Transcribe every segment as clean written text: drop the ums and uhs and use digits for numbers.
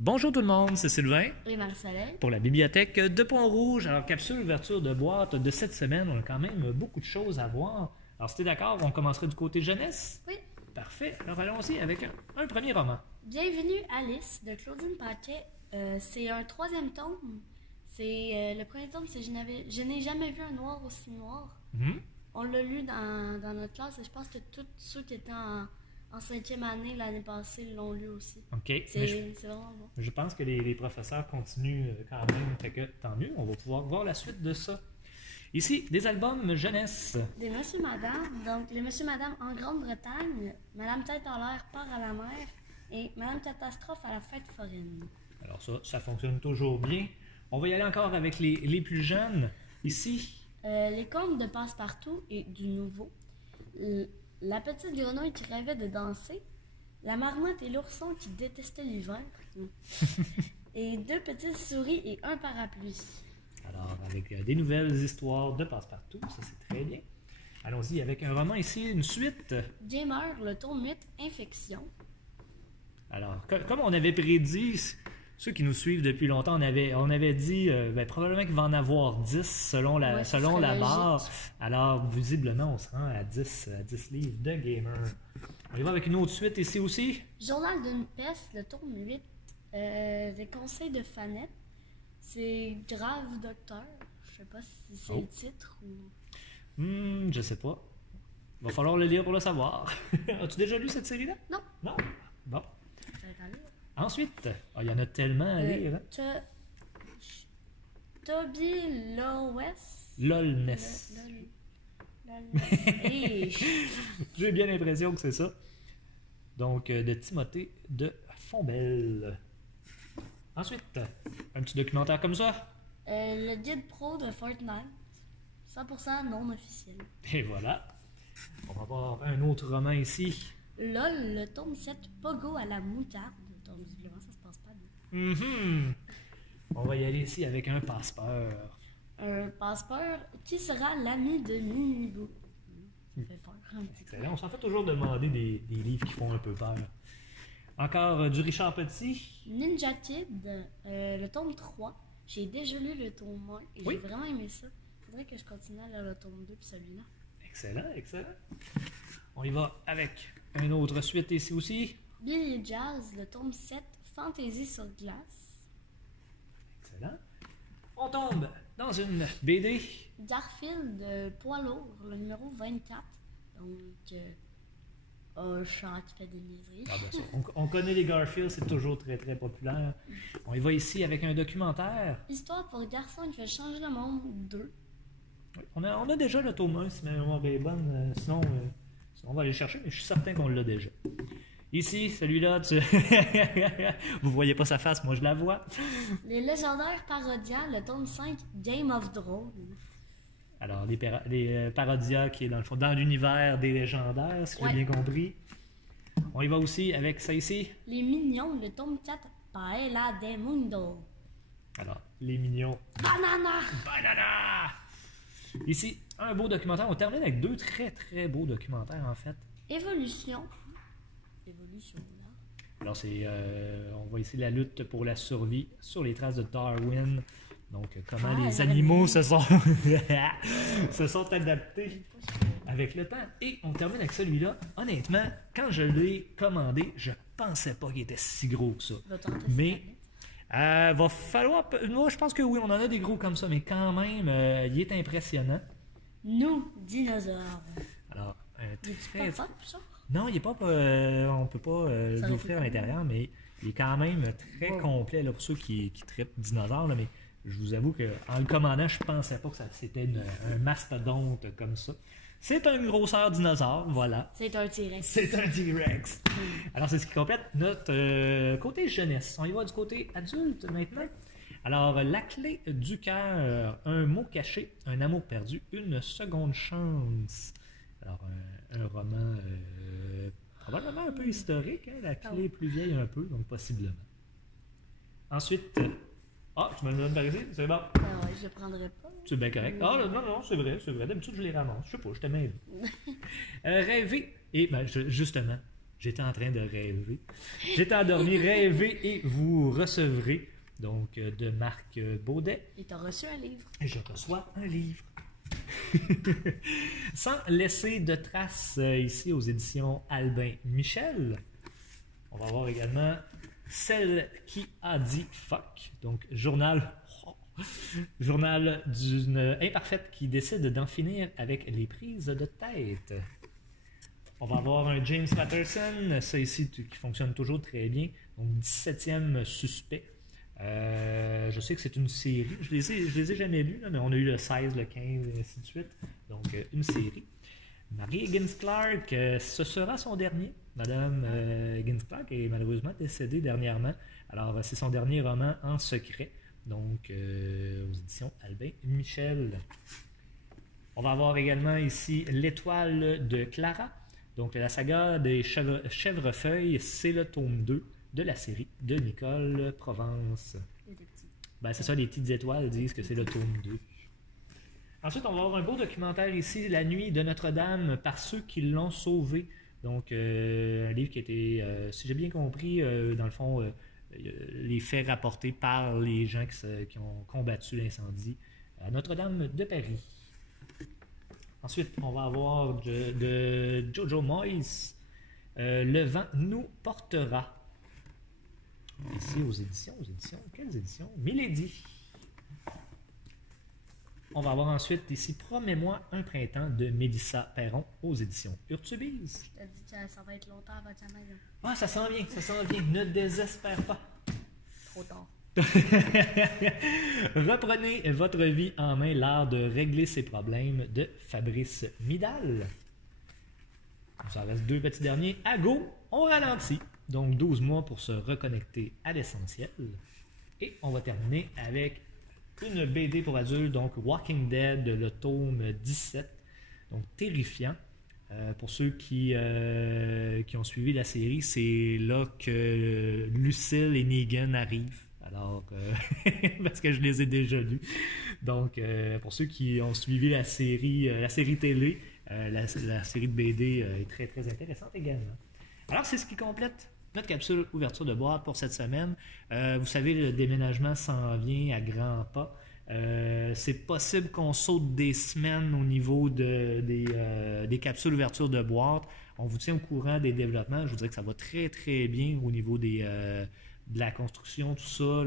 Bonjour tout le monde, c'est Sylvain Et Marie-Soleil. pour la bibliothèque de Pont-Rouge. Alors, capsule ouverture de boîte de cette semaine, on a quand même beaucoup de choses à voir. Alors, si t'es d'accord, on commencerait du côté jeunesse? Oui. Parfait, alors allons-y avec un premier roman. Bienvenue Alice de Claudine Paquet. C'est un troisième tome. C'est le premier tome, c'est Je n'ai jamais vu un noir aussi noir. Mhm. On l'a lu dans notre classe et je pense que tous ceux qui étaient en cinquième année l'année passée l'ont lu aussi. OK, mais C'est vraiment bon. je pense que les professeurs continuent quand même, fait que tant mieux, on va pouvoir voir la suite de ça. Ici, des albums jeunesse. Des Monsieur Madame. Donc, les Monsieur Madame en Grande-Bretagne, Madame Tête en l'air part à la mer et Madame Catastrophe à la fête foraine. Alors ça fonctionne toujours bien. On va y aller encore avec les plus jeunes. Ici, Les contes de Passepartout et du Nouveau. La petite grenouille qui rêvait de danser. La marmotte et l'ourson qui détestaient l'hiver. Et deux petites souris et un parapluie. alors avec des nouvelles histoires de passe-partout, ça c'est très bien. Allons-y avec un roman ici, une suite. Gamer, le tome 8, Infection. Alors, comme on avait prédit, ceux qui nous suivent depuis longtemps, on avait dit probablement qu'il va en avoir 10 selon la, Ouais, selon ce la serait barre. logique. Alors, visiblement, on se rend à 10 livres de Gamer. On y va avec une autre suite ici aussi. Journal d'une peste, le tome 8, Les conseils de Fanette. C'est Grave Docteur. Je sais pas si c'est le titre ou... Je sais pas. Va falloir le lire pour le savoir. As-tu déjà lu cette série-là? Non. Non? Bon. Ça va être à lire. Ensuite, il y en a tellement à lire. Hein? Toby Lowes. Lolness. Hey. J'ai bien l'impression que c'est ça. Donc, de Timothée de Fontbelle. Ensuite, un petit documentaire comme ça. Le guide pro de Fortnite. 100% non officiel. Et voilà. On va voir un autre roman ici. LOL, le tome 7, Pogo à la moutarde. Donc, visiblement, ça se passe pas bien. Mhm. On va y aller ici avec un passeport. Un passeport qui sera l'ami de Minibou. Ça fait peur un petit peu. Excellent. On s'en fait toujours demander des livres qui font un peu peur. Encore du Richard Petit. Ninja Kid, le tome 3. J'ai déjà lu le tome 1 et Oui. j'ai vraiment aimé ça. Faudrait que je continue à lire le tome 2 puis celui-là. Excellent, excellent. On y va avec une autre suite ici aussi. Billy Jazz, le tome 7, Fantaisie sur glace. Excellent. On tombe dans une BD. Garfield, poids lourd, le numéro 24. Donc, un chat qui fait des niaiseries. Ah ben ça, on connaît les Garfield, c'est toujours très très populaire. On y va ici avec un documentaire. Histoire pour garçon qui fait changer le monde 2. Oui, on a déjà le tome 1, si ma mémoire est bonne. Sinon, on va aller le chercher, mais je suis certain qu'on l'a déjà. Ici, celui-là, vous voyez pas sa face, moi je la vois. Les légendaires parodias, le tome 5, Game of Thrones. Alors, les parodias qui est dans le fond, dans l'univers des légendaires, si j'ai bien compris. On y va aussi avec ça ici. Les Mignons, le tome 4, Paella de Mundo. Alors, les mignons. Banana! Banana! Ici, un beau documentaire. On termine avec deux très très beaux documentaires en fait. Évolution. Évolution, là. Alors, on voit ici la lutte pour la survie sur les traces de Darwin. Donc, comment les animaux se sont adaptés avec le temps. Et on termine avec celui-là. Honnêtement, quand je l'ai commandé, je pensais pas qu'il était si gros que ça. Mais va falloir... Moi, je pense que oui, on en a des gros comme ça, mais quand même, il est impressionnant. Nous, dinosaures. Alors, un Très... Pas ça? Non, il est pas... on peut pas l'offrir à l'intérieur, mais il est quand même très complet là, pour ceux qui trippent dinosaures, là, mais je vous avoue qu'en le commandant, je pensais pas que c'était un mastodonte comme ça. C'est une grosseur dinosaure, voilà. C'est un T-Rex. C'est un T-Rex. Alors, c'est ce qui complète notre côté jeunesse. On y va du côté adulte maintenant. Alors, La clé du cœur, un mot caché, un amour perdu, une seconde chance. Alors, un roman probablement un peu historique, hein? La clé est plus vieille un peu, donc possiblement. Ensuite... Ah, tu me le donnes par ici? C'est bon. Ouais, je le prendrais pas. C'est bien correct. Ah, non, c'est vrai. D'habitude, je les ramasse. Je sais pas, je te mêle. Rêver. Et, justement, J'étais en train de rêver. J'étais endormi, rêver et vous recevrez. Donc, de Marc Baudet. Et t'as reçu un livre. Et je reçois un livre. Sans laisser de traces ici aux éditions Albin Michel. On va voir également Celle qui a dit fuck. Donc, journal d'une imparfaite qui décide d'en finir avec les prises de tête. On va avoir un James Patterson, ça ici qui fonctionne toujours très bien. Donc 17e suspect. Je sais que c'est une série. Je les ai jamais lus, là, mais on a eu le 16, le 15, et ainsi de suite. Donc une série. Mary Higgins Clark, ce sera son dernier. Madame Higgins Clark est malheureusement décédée dernièrement. Alors c'est son dernier roman en secret. Donc aux éditions Albin Michel. On va avoir également ici L'étoile de Clara. Donc, la saga des Chèvrefeuilles, c'est le tome 2 de la série de Nicole Provence. Ben, c'est ça, les petites étoiles disent que c'est le tome 2. Ensuite, on va avoir un beau documentaire ici, La nuit de Notre-Dame, par ceux qui l'ont sauvé. Donc, un livre qui était, si j'ai bien compris, dans le fond, les faits rapportés par les gens qui ont combattu l'incendie à Notre-Dame de Paris. Ensuite, on va avoir de Jojo Moyes, Le vent nous portera. Ici aux éditions, quelles éditions? Milady. On va avoir ensuite ici Promets-moi un printemps de Mélissa Perron aux éditions Urtubise. Je t'ai dit que ça va être longtemps avant ta maison. Ah, ça s'en vient, ne désespère pas. Trop tard. Reprenez votre vie en main, l'art de régler ses problèmes de Fabrice Midal. Ça reste 2 petits derniers. À go, on ralentit. Donc 12 mois pour se reconnecter à l'essentiel. Et on va terminer avec une BD pour adultes, donc Walking Dead, le tome 17. Donc terrifiant. Pour ceux qui ont suivi la série, c'est là que Lucille et Negan arrivent. Alors, parce que je les ai déjà lus. Donc, pour ceux qui ont suivi la série télé, la série de BD est très, très intéressante également. Alors, c'est ce qui complète notre capsule ouverture de boîte pour cette semaine. Vous savez, le déménagement s'en vient à grands pas. C'est possible qu'on saute des semaines au niveau des capsules ouverture de boîte. On vous tient au courant des développements. Je vous dirais que ça va très, très bien au niveau de la construction, tout ça.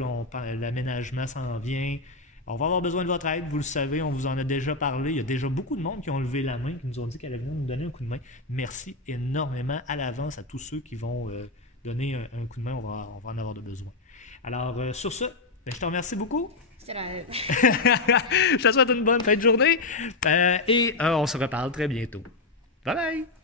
L'aménagement s'en vient. On va avoir besoin de votre aide, vous le savez, on vous en a déjà parlé. Il y a déjà beaucoup de monde qui ont levé la main, qui nous ont dit qu'elle allait venir nous donner un coup de main. Merci énormément à l'avance à tous ceux qui vont donner un coup de main. On va en avoir de besoin. Alors, sur ce, je te remercie beaucoup. Je te souhaite une bonne fin de journée et on se reparle très bientôt. Bye bye!